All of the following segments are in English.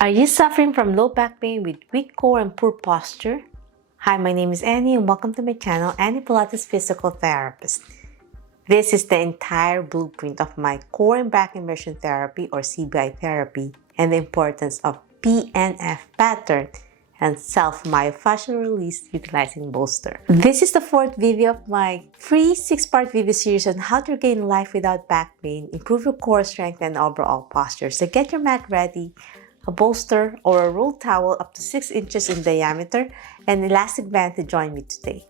Are you suffering from low back pain with weak core and poor posture? Hi, my name is Annie and welcome to my channel, Annie Pilates Physical Therapist. This is the entire blueprint of my core and back immersion therapy or CBI therapy and the importance of PNF Pattern and self-myofascial release utilizing bolster. This is the fourth video of my free 6-part video series on how to regain life without back pain, improve your core strength and overall posture. So get your mat ready, a bolster or a rolled towel up to 6 inches in diameter, and an elastic band to join me today.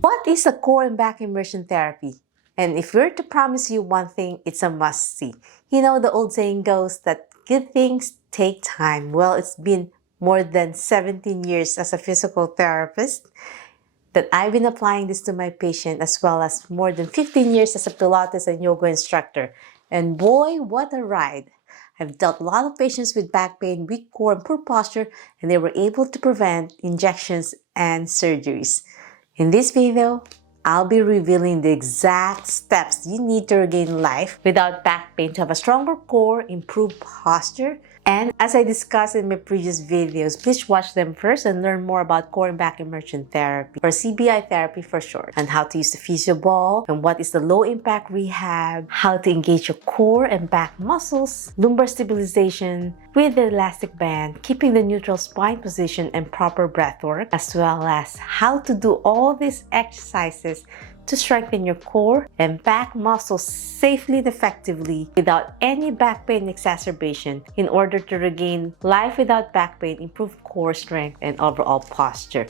What is a core and back immersion therapy? And if we're to promise you one thing, it's a must-see. You know, the old saying goes that good things take time. Well, it's been more than 17 years as a physical therapist that I've been applying this to my patient, as well as more than 15 years as a Pilates and yoga instructor. And boy, what a ride! I've dealt a lot of patients with back pain, weak core, and poor posture, and they were able to prevent injections and surgeries. In this video, I'll be revealing the exact steps you need to regain life without back pain to have a stronger core, improve posture, and as I discussed in my previous videos, please watch them first and learn more about core and back immersion therapy, or CBI therapy for short, and how to use the physio ball, and what is the low impact rehab, how to engage your core and back muscles, lumbar stabilization with the elastic band, keeping the neutral spine position and proper breath work, as well as how to do all these exercises to strengthen your core and back muscles safely and effectively without any back pain exacerbation in order to regain life without back pain, improve core strength, and overall posture.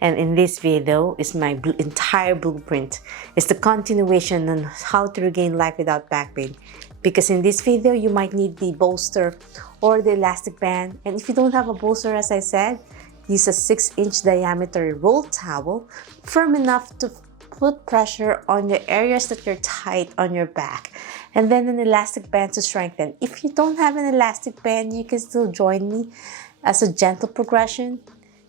And in this video is my entire blueprint. It's the continuation on how to regain life without back pain. Because in this video, you might need the bolster or the elastic band. And if you don't have a bolster, as I said, use a 6-inch diameter rolled towel, firm enough to put pressure on the areas that you're tight on your back, and then an elastic band to strengthen. If you don't have an elastic band, you can still join me as a gentle progression.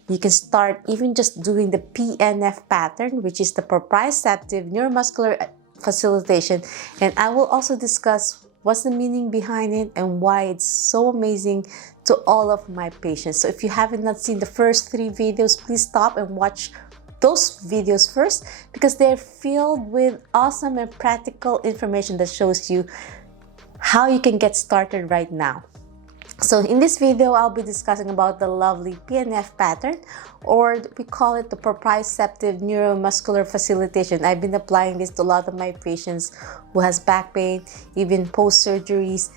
You can start even just doing the PNF pattern, which is the proprioceptive neuromuscular facilitation, and I will also discuss what's the meaning behind it and why it's so amazing to all of my patients. So if you haven't not seen the first 3 videos, please stop and watch those videos first, because they're filled with awesome and practical information that shows you how you can get started right now. So in this video, I'll be discussing about the lovely PNF pattern, or we call it the proprioceptive neuromuscular facilitation. I've been applying this to a lot of my patients who has back pain, even post-surgeries,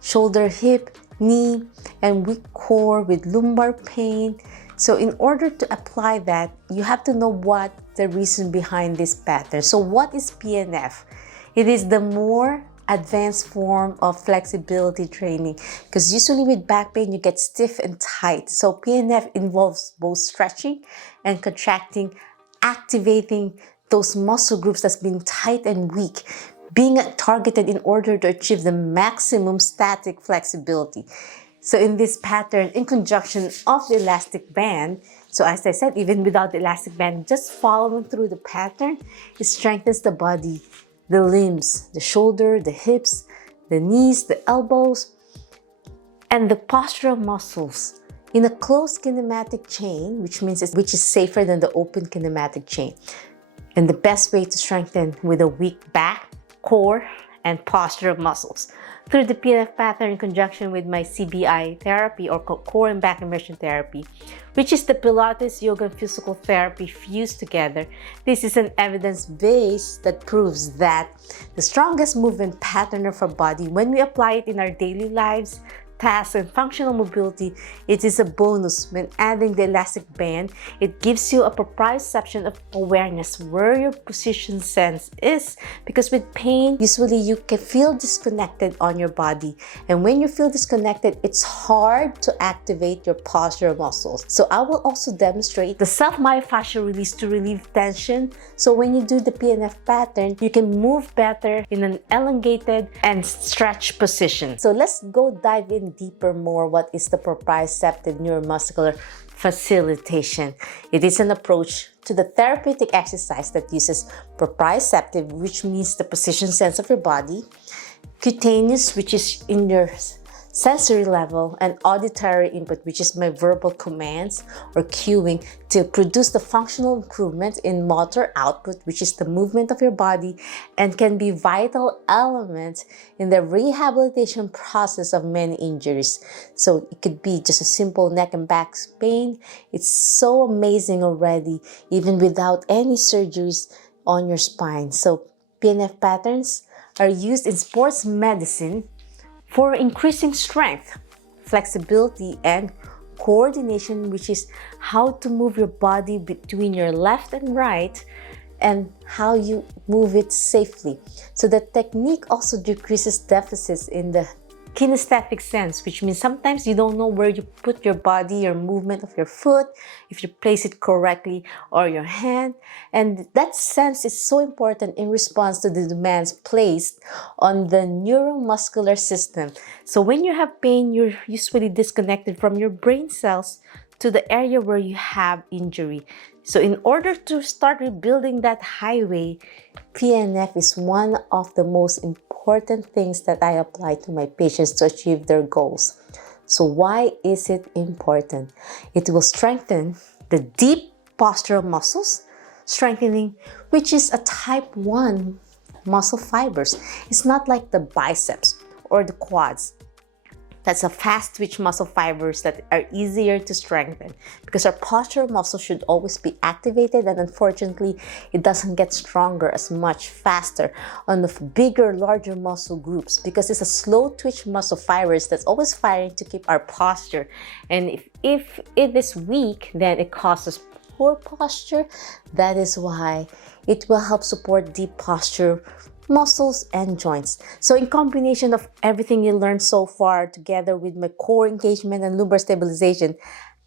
shoulder, hip, knee, and weak core with lumbar pain. So in order to apply that, you have to know what the reason behind this pattern. So what is PNF? It is the more advanced form of flexibility training, because usually with back pain, you get stiff and tight. So PNF involves both stretching and contracting, activating those muscle groups that's been tight and weak, being targeted in order to achieve the maximum static flexibility. So in this pattern, in conjunction of the elastic band, so as I said, even without the elastic band, just following through the pattern, it strengthens the body, the limbs, the shoulder, the hips, the knees, the elbows, and the postural muscles in a closed kinematic chain, which is safer than the open kinematic chain. And the best way to strengthen with a weak back, core, and postural muscles through the PNF pattern in conjunction with my CBI therapy, or core and back immersion therapy, which is the Pilates, yoga, and physical therapy fused together. This is an evidence base that proves that the strongest movement pattern of our body, when we apply it in our daily lives, tasks, and functional mobility, it is a bonus. When adding the elastic band, it gives you a proprioception of awareness where your position sense is, because with pain, usually you can feel disconnected on your body, and when you feel disconnected, it's hard to activate your postural muscles. So I will also demonstrate the self-myofascial release to relieve tension, so when you do the PNF pattern, you can move better in an elongated and stretched position. So let's go dive in deeper more. What is the proprioceptive neuromuscular facilitation? It is an approach to the therapeutic exercise that uses proprioceptive, which means the position sense of your body, cutaneous, which is in your sensory level, and auditory input, which is my verbal commands or cueing to produce the functional improvement in motor output, which is the movement of your body and can be vital element in the rehabilitation process of many injuries. So it could be just a simple neck and back pain. It's so amazing already, even without any surgeries on your spine. So PNF patterns are used in sports medicine for increasing strength, flexibility, and coordination, which is how to move your body between your left and right and how you move it safely. So the technique also decreases deficits in the kinesthetic sense, which means sometimes you don't know where you put your body, your movement of your foot, if you place it correctly, or your hand. And that sense is so important in response to the demands placed on the neuromuscular system. So when you have pain, you're usually disconnected from your brain cells to the area where you have injury. So in order to start rebuilding that highway, PNF is one of the most important things that I apply to my patients to achieve their goals. So why is it important? It will strengthen the deep postural muscles, strengthening, which is a type 1 muscle fibers. It's not like the biceps or the quads. That's a fast twitch muscle fibers that are easier to strengthen because our postural muscle should always be activated, and unfortunately, it doesn't get stronger as much faster on the bigger, larger muscle groups because it's a slow twitch muscle fibers that's always firing to keep our posture. And if it is weak, then it causes poor posture. That is why it will help support deep posture muscles and joints. So in combination of everything you learned so far together with my core engagement and lumbar stabilization,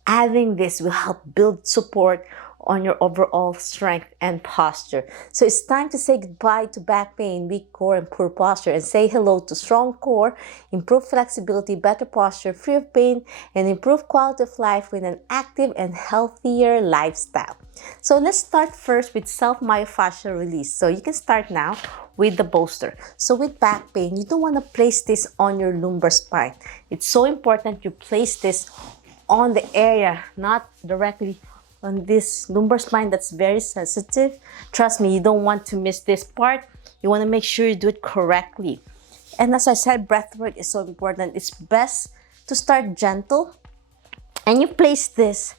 adding this will help build support on your overall strength and posture. So it's time to say goodbye to back pain, weak core, and poor posture, and say hello to strong core, improved flexibility, better posture, free of pain, and improved quality of life with an active and healthier lifestyle. So let's start first with self-myofascial release. So you can start now with the bolster. So with back pain, you don't want to place this on your lumbar spine. It's so important you place this on the area, not directly on this lumbar spine that's very sensitive. Trust me, you don't want to miss this part. You want to make sure you do it correctly. And as I said, breath work is so important. It's best to start gentle and you place this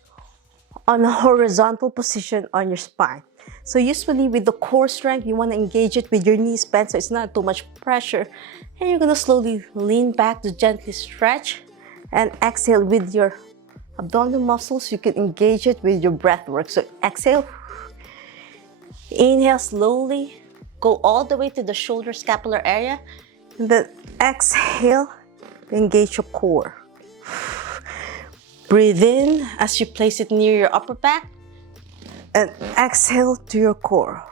on a horizontal position on your spine. So usually with the core strength, you want to engage it with your knees bent so it's not too much pressure. And you're going to slowly lean back to gently stretch and exhale with your abdominal muscles. You can engage it with your breath work. So exhale, inhale slowly, go all the way to the shoulder scapular area, and then exhale, engage your core. Breathe in as you place it near your upper back, and exhale to your core.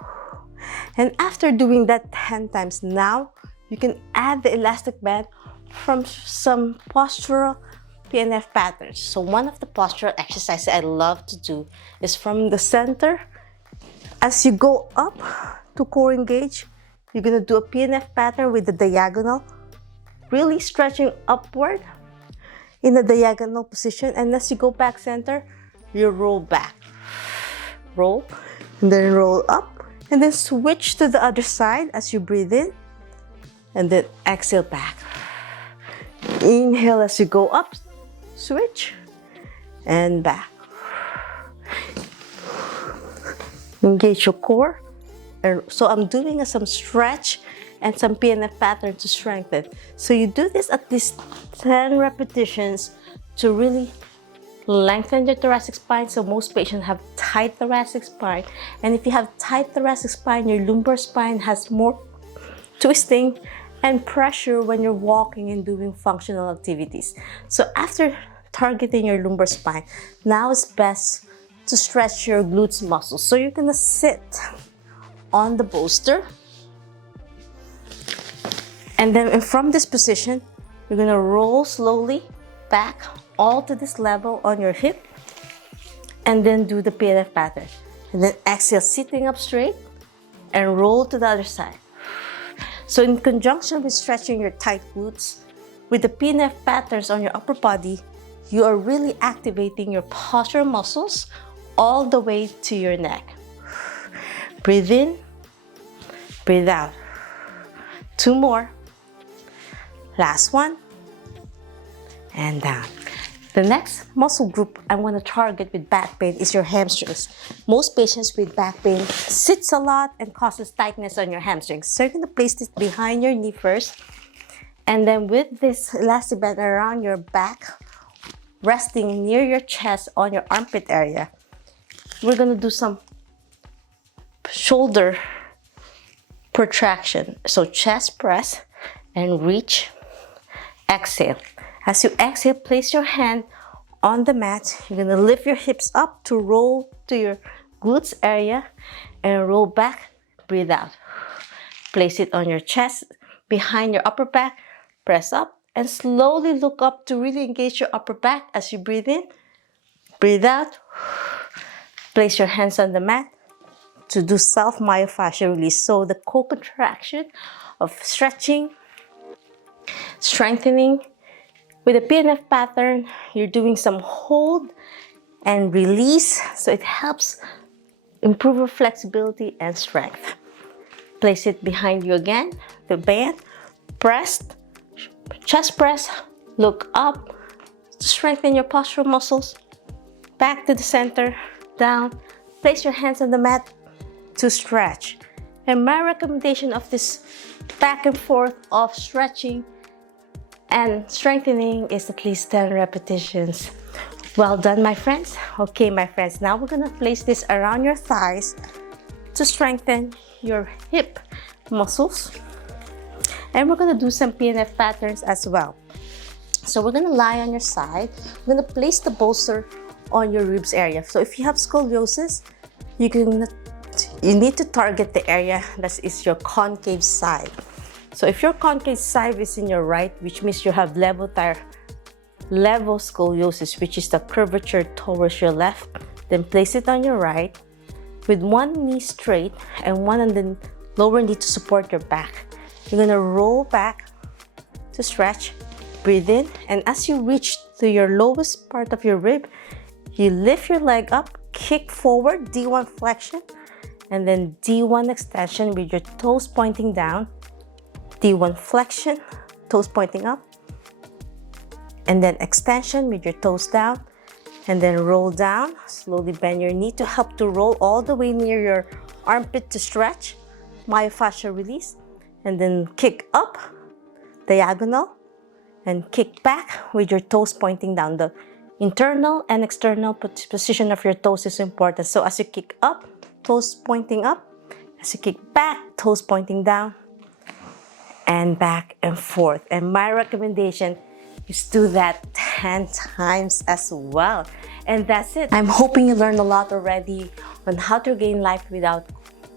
And after doing that 10 times, now you can add the elastic band from some postural PNF patterns. So one of the postural exercises I love to do is from the center. As you go up to core engage, you're gonna do a PNF pattern with the diagonal, really stretching upward in the diagonal position. And as you go back center, you roll back. Roll, and then roll up, and then switch to the other side as you breathe in, and then exhale back. Inhale as you go up, switch, and back. Engage your core. So I'm doing some stretch and some PNF pattern to strengthen. So you do this at least 10 repetitions to really lengthen your thoracic spine. So most patients have tight thoracic spine, and if you have tight thoracic spine, your lumbar spine has more twisting and pressure when you're walking and doing functional activities. So after targeting your lumbar spine, now it's best to stretch your glutes muscles. So you're gonna sit on the bolster, and then from this position, you're gonna roll slowly back all to this level on your hip, and then do the PNF pattern. And then exhale, sitting up straight and roll to the other side. So in conjunction with stretching your tight glutes, with the PNF patterns on your upper body, you are really activating your postural muscles all the way to your neck. Breathe in, breathe out. 2 more. Last one. And down. The next muscle group I want to target with back pain is your hamstrings. Most patients with back pain sits a lot and causes tightness on your hamstrings. So you're going to place this behind your knee first. And then with this elastic band around your back, resting near your chest on your armpit area, we're going to do some shoulder protraction. So chest press and reach, exhale. As you exhale, place your hand on the mat. You're going to lift your hips up to roll to your glutes area and roll back, breathe out. Place it on your chest, behind your upper back, press up and slowly look up to really engage your upper back as you breathe in, breathe out. Place your hands on the mat to do self-myofascial release. So the co-contraction of stretching, strengthening. With the PNF pattern, you're doing some hold and release, so it helps improve your flexibility and strength. Place it behind you again, the band, pressed, chest press, look up to strengthen your postural muscles, back to the center, down, place your hands on the mat to stretch. And my recommendation of this back and forth of stretching and strengthening is at least 10 repetitions. Well done, my friends. Okay, my friends, now we're gonna place this around your thighs to strengthen your hip muscles. And we're gonna do some PNF patterns as well. So we're gonna lie on your side. We're gonna place the bolster on your ribs area. So if you have scoliosis, you need to target the area that is your concave side. So if your concave side is in your right, which means you have level scoliosis, which is the curvature towards your left, then place it on your right with one knee straight and one on the lower knee to support your back. You're gonna roll back to stretch, breathe in, and as you reach to your lowest part of your rib, you lift your leg up, kick forward, D1 flexion, and then D1 extension with your toes pointing down, D1 flexion, toes pointing up, and then extension with your toes down, and then roll down. Slowly bend your knee to help to roll all the way near your armpit to stretch, myofascial release, and then kick up, diagonal, and kick back with your toes pointing down. The internal and external position of your toes is important. So as you kick up, toes pointing up, as you kick back, toes pointing down, and back and forth. And my recommendation is do that 10 times as well. And that's it. I'm hoping you learned a lot already on how to gain life without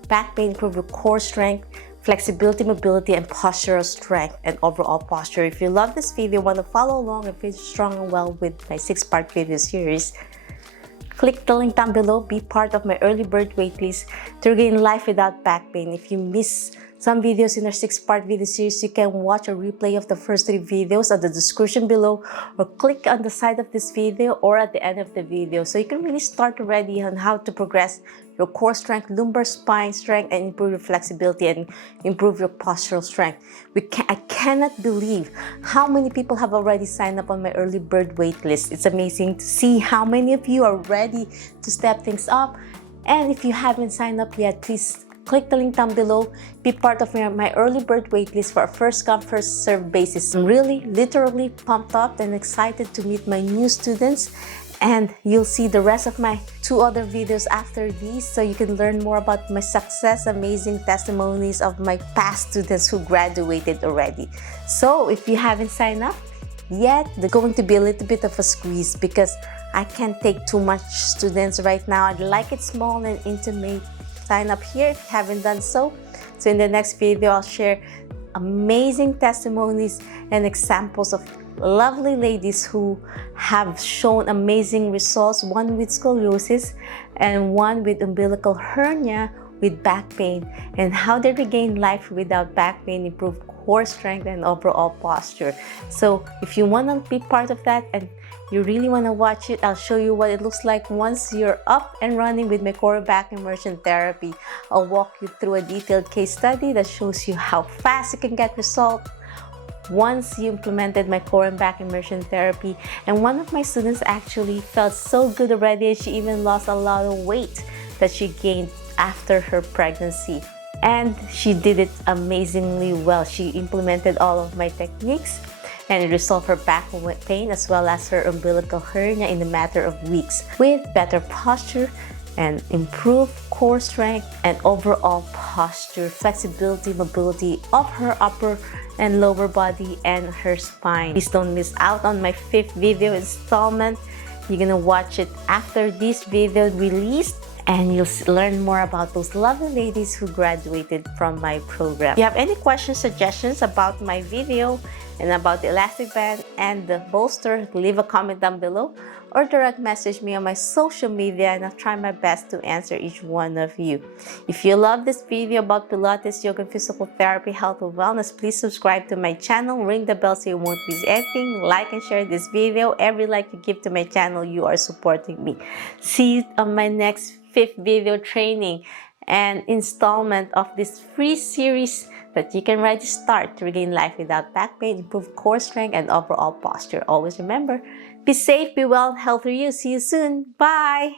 back pain, improve your core strength, flexibility, mobility, and postural strength and overall posture. If you love this video, want to follow along and feel strong and well with my 6-part video series, click the link down below. Be part of my early bird waitlist to regain life without back pain. If you miss some videos in our 6-part video series, you can watch a replay of the first 3 videos at the description below, or click on the side of this video or at the end of the video, so you can really start already on how to progress your core strength, lumbar spine strength, and improve your flexibility and improve your postural strength. I cannot believe how many people have already signed up on my early bird waitlist. It's amazing to see how many of you are ready to step things up. And if you haven't signed up yet, please click the link down below. Be part of my early bird waitlist for a first come, first served basis. I'm really, literally pumped up and excited to meet my new students. And you'll see the rest of my 2 other videos after these, so you can learn more about my success, amazing testimonies of my past students who graduated already. So if you haven't signed up yet, there's going to be a little bit of a squeeze because I can't take too much students right now. I'd like it small and intimate. Sign up here if you haven't done so. So in the next video, I'll share amazing testimonies and examples of lovely ladies who have shown amazing results, one with scoliosis and one with umbilical hernia with back pain, and how they regain life without back pain, improve core strength and overall posture. So if you want to be part of that and you really want to watch it, I'll show you what it looks like once you're up and running with my core back immersion therapy. I'll walk you through a detailed case study that shows you how fast you can get results once you implemented my core and back immersion therapy. And one of my students actually felt so good already, and she even lost a lot of weight that she gained after her pregnancy. And she did it amazingly well. She implemented all of my techniques and it resolved her back pain as well as her umbilical hernia in a matter of weeks, with better posture and improved core strength and overall posture, flexibility, mobility of her upper and lower body and her spine. Please don't miss out on my 5th video installment. You're gonna watch it after this video released, and you'll learn more about those lovely ladies who graduated from my program. If you have any questions, suggestions about my video and about the elastic band and the bolster, leave a comment down below or direct message me on my social media, and I'll try my best to answer each one of you. If you love this video about Pilates, yoga, and physical therapy, health, and wellness, please subscribe to my channel, ring the bell so you won't miss anything, like and share this video. Every like you give to my channel, you are supporting me. See you on my next 5th video training and installment of this free series that you can already start to regain life without back pain, improve core strength, and overall posture. Always remember, be safe, be well, healthy you. See you soon. Bye!